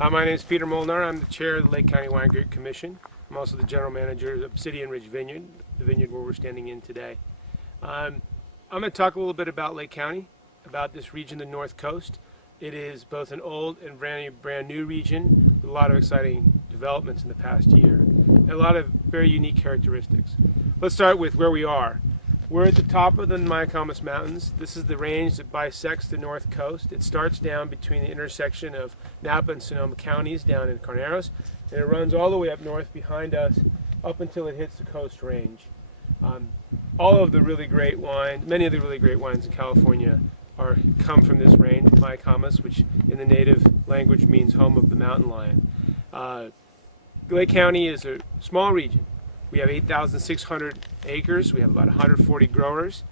Hi, my name is Peter Molnar. I'm the chair of the Lake County Winegrape Commission. I'm also the general manager of Obsidian Ridge Vineyard, the vineyard where we're standing in today. I'm going to talk a little bit about Lake County, about this region, the North Coast. It is both an old and brand new region with a lot of exciting developments in the past year and a lot of very unique characteristics. Let's start with where we are. We're at the top of the Miacamas Mountains. This is the range that bisects the North Coast. It starts down between the intersection of Napa and Sonoma counties down in Carneros, and it runs all the way up north behind us up until it hits the Coast Range. All of the really great wines, many of the really great wines in California come from this range, Miacamas, which in the native language means home of the mountain lion. Lake County is a small region. We have 8,600 acres. We have about 140 growers.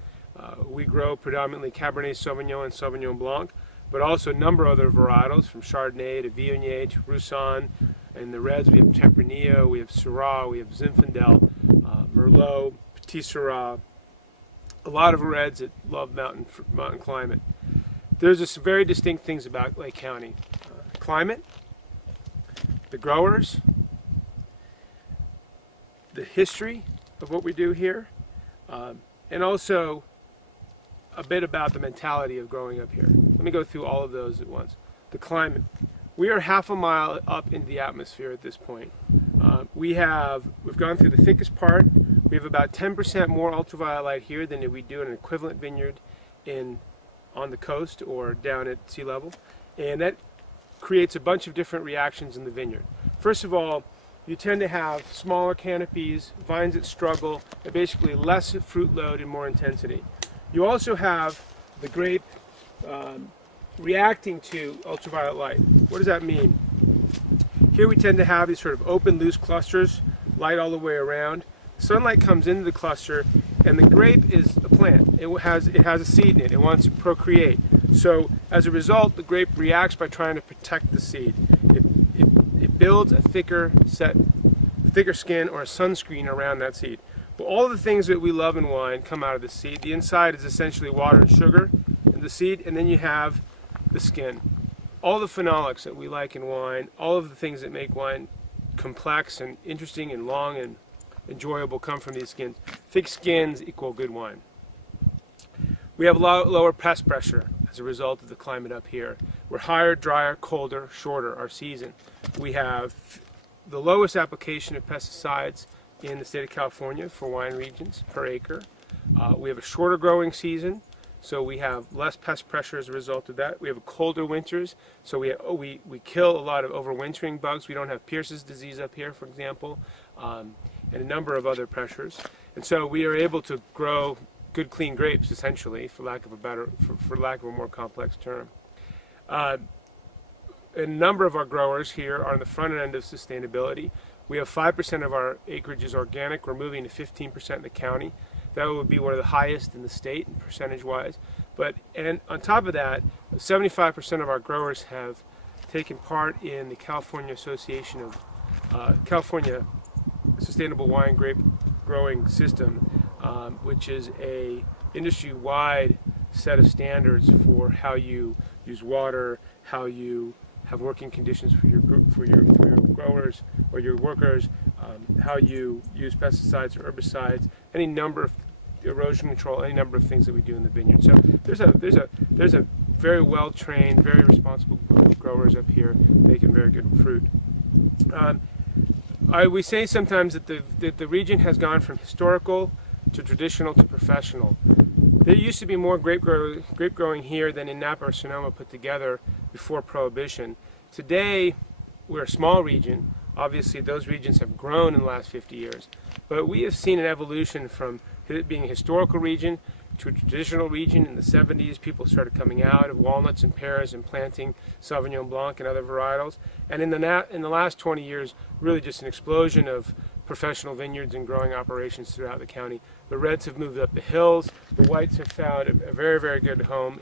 We grow predominantly Cabernet Sauvignon and Sauvignon Blanc, but also a number of other varietals from Chardonnay to Viognier to Roussanne. In the reds, we have Tempranillo, we have Syrah, we have Zinfandel, Merlot, Petit Syrah. A lot of reds that love mountain climate. There's just some very distinct things about Lake County. Climate, the growers, the history of what we do here, and also a bit about the mentality of growing up here. Let me go through all of those at once. The climate. We are half a mile up into the atmosphere at this point. We've gone through the thickest part. We have about 10% more ultraviolet light here than we do in an equivalent vineyard on the coast or down at sea level, and that creates a bunch of different reactions in the vineyard. First of all, you tend to have smaller canopies, vines that struggle, and basically less fruit load and more intensity. You also have the grape reacting to ultraviolet light. What does that mean? Here we tend to have these sort of open, loose clusters, light all the way around. Sunlight comes into the cluster, and the grape is a plant. It has a seed in it. It wants to procreate. So as a result, the grape reacts by trying to protect the seed. It builds a thicker skin or a sunscreen around that seed. Well, all the things that we love in wine come out of the seed. The inside is essentially water and sugar in the seed, and then you have the skin. All the phenolics that we like in wine, all of the things that make wine complex and interesting and long and enjoyable come from these skins. Thick skins equal good wine. We have lower pest pressure as a result of the climate up here. We're higher, drier, colder, shorter our season. We have the lowest application of pesticides in the state of California for wine regions per acre. We have a shorter growing season, so we have less pest pressure as a result of that. We have colder winters, so we kill a lot of overwintering bugs. We don't have Pierce's disease up here, for example, and a number of other pressures. And so we are able to grow good, clean grapes, essentially, for lack of a more complex term. A number of our growers here are on the front end of sustainability. We have 5% of our acreage is organic. We're moving to 15% in the county. That would be one of the highest in the state, percentage-wise. And on top of that, 75% of our growers have taken part in the California Association of California Sustainable Wine Grape Growing System, which is a industry-wide set of standards for how you use water, how you have working conditions for your growers or your workers, how you use pesticides or herbicides, any number of erosion control, any number of things that we do in the vineyard. So there's a very well trained, very responsible group of growers up here making very good fruit. We say sometimes that the region has gone from historical to traditional to professional. There used to be more grape growing here than in Napa or Sonoma put together before Prohibition. Today, we're a small region. Obviously, those regions have grown in the last 50 years. But we have seen an evolution from it being a historical region to a traditional region. In the 70s, people started coming out of walnuts and pears and planting Sauvignon Blanc and other varietals. And in the last 20 years, really just an explosion of professional vineyards and growing operations throughout the county. The reds have moved up the hills. The whites have found a very, very good home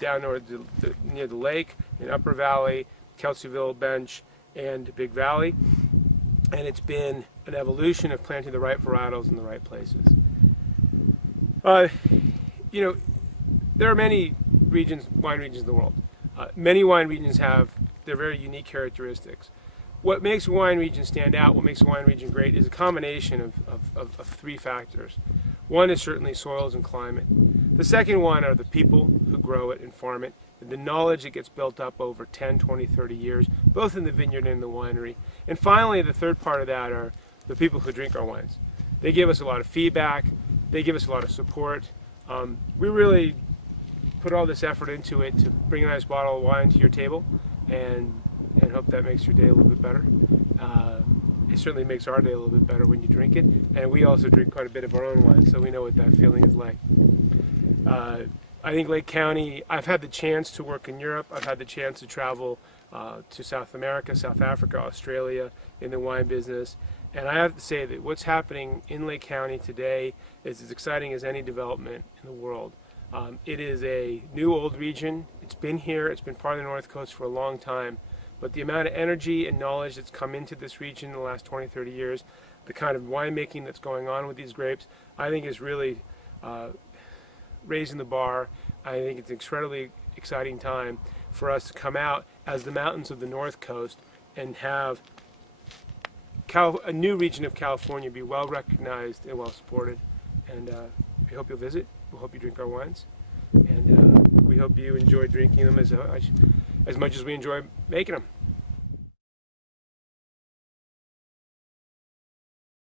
down near the lake, in Upper Valley, Kelseyville Bench, and Big Valley. And it's been an evolution of planting the right varietals in the right places. There are many wine regions in the world. Many wine regions have they're very unique characteristics. What makes a wine region stand out, what makes a wine region great, is a combination of three factors. One is certainly soils and climate. The second one are the people who grow it and farm it, the knowledge that gets built up over 10, 20, 30 years, both in the vineyard and in the winery. And finally, the third part of that are the people who drink our wines. They give us a lot of feedback, they give us a lot of support. We really put all this effort into it to bring a nice bottle of wine to your table and hope that makes your day a little bit better. It certainly makes our day a little bit better when you drink it, and we also drink quite a bit of our own wine, so we know what that feeling is like. I think Lake County, I've had the chance to work in Europe, I've had the chance to travel to South America, South Africa, Australia in the wine business, and I have to say that what's happening in Lake County today is as exciting as any development in the world. It is a new old region. It's been here, it's been part of the North Coast for a long time, but the amount of energy and knowledge that's come into this region in the last 20, 30 years, the kind of winemaking that's going on with these grapes, I think is really raising the bar. I think it's an incredibly exciting time for us to come out as the mountains of the North Coast and have a new region of California be well recognized and well supported. And we hope you'll visit. We hope you drink our wines. And we hope you enjoy drinking them as much as we enjoy making them.